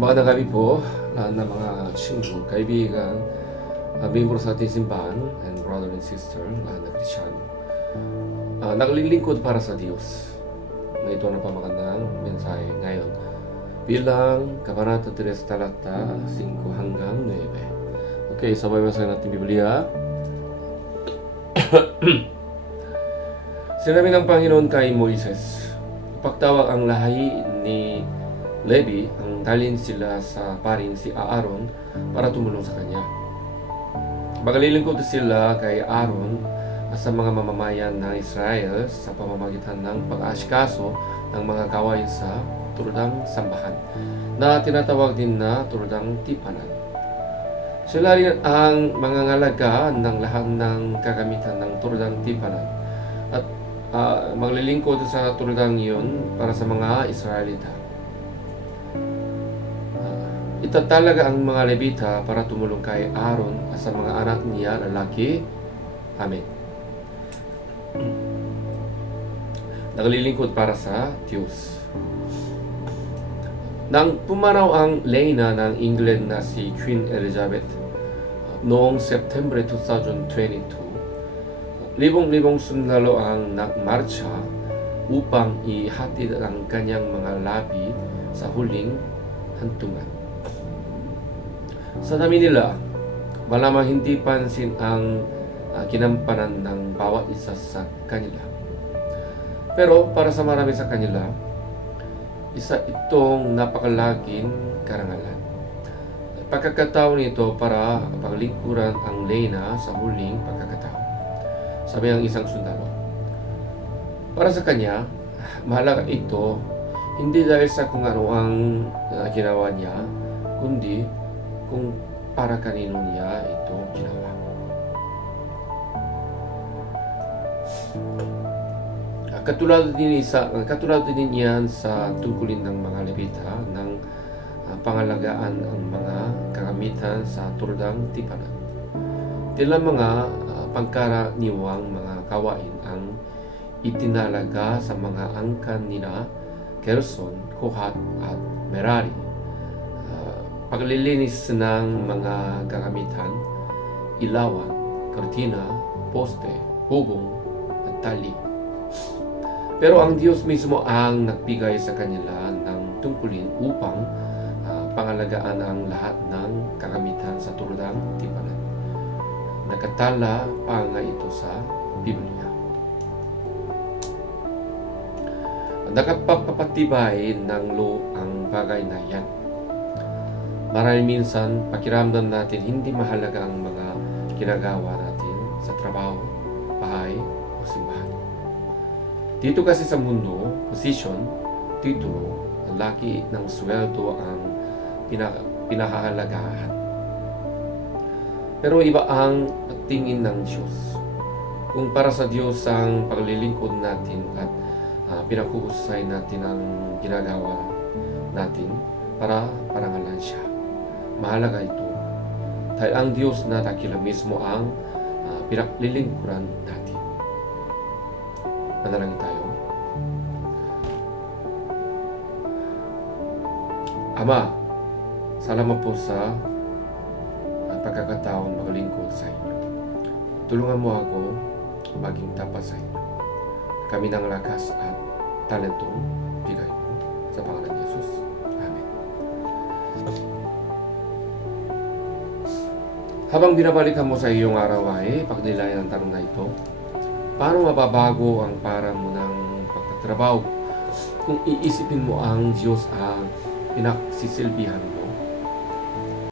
Magandang gabi po lahat ng mga 친구, kaibigan, membro sa ating simbahan, and brother and sister, lahat na Kristyano. Naglilingkod para sa Diyos. Na ito na pamagandang mensahe ngayon. Bilang Kabanata 3 talata 5 hanggang 9. Okay, sabay basahin natin Biblia. Sinabi ng Panginoon kay Moises, ipagtawag ang lahi ni Levi ang dalhin sila sa paring si Aaron para tumulong sa kanya. Maglilingkod sila kay Aaron at sa mga mamamayan ng Israel sa pamamagitan ng pag-aasikaso ng mga gawain sa turudang sambahan na tinatawag din na turudang tipanan. Sila rin ang mga ngalaga ng lahat ng kagamitan ng turudang tipanan at maglilingkod sa turudang iyon para sa mga Israelita. Itatalaga ang mga Levita para tumulong kay Aaron at sa mga anak niya lalaki. Amen. Naglilingkod para sa Diyos. Nang pumanaw ang Reyna ng England na si Queen Elizabeth noong September 2022, libong-libong sundalo ang nagmarcha upang ihatid ang kanyang mga labi sa huling hantungan. Sa dami nila, malamang hindi pansin ang kinampanan ng bawat isa sa kanila. Pero para sa marami sa kanila, isa itong napakalaging karangalan. Pagkakataon nito para paglingkuran ang Reyna sa huling pagkakataon. Sabi ang isang sundalo. Para sa kanya, mahalaga ito hindi dahil sa kung ano ang ginawa niya, kundi kung para kanino niya ito ginawa. Katulad din yan sa tungkulin ng mga Levita ng pangalagaan ang mga kagamitan sa turudang tipanan. Tila mga pangkaraniwang mga gawain ang itinalaga sa mga angkan nina Gerson, Kohat at Merari. Paglilinis ng mga kagamitan, ilawan, kortina, poste, bubong, at tali. Pero ang Diyos mismo ang nagbigay sa kanila ng tungkulin upang pangalagaan ang lahat ng kagamitan sa turudang tipanan. Nakatala pa nga ito sa Biblia. Nakapagpapatibay ng ang bagay na yan. Maraming minsan, pakiramdam natin hindi mahalaga ang mga ginagawa natin sa trabaho, bahay, o simbahan. Dito kasi sa mundo, posisyon, titulo, laki ng sweldo ang pinahahalagahan. Pero iba ang tingin ng Diyos. Kung para sa Diyos ang paglilingkod natin at pinakuhusay natin ang ginagawa natin para parangalan siya. Mahalaga ito dahil ang Diyos na dakila mismo ang pinaglilingkuran natin. Manalangin tayo. Ama, salamat po sa pagkakataon maglingkod sa inyo. Tulungan mo ako maging tapat sa inyo. Kami ng lakas at talentong bigay mo sa pangalan ni Jesus. Amen. Habang binabalikan mo sa iyong araw ay pagnilayan ang tanong na ito, paano mababago ang para mo ng pagtatrabaho kung iisipin mo ang Diyos ang pinagsisilbihan mo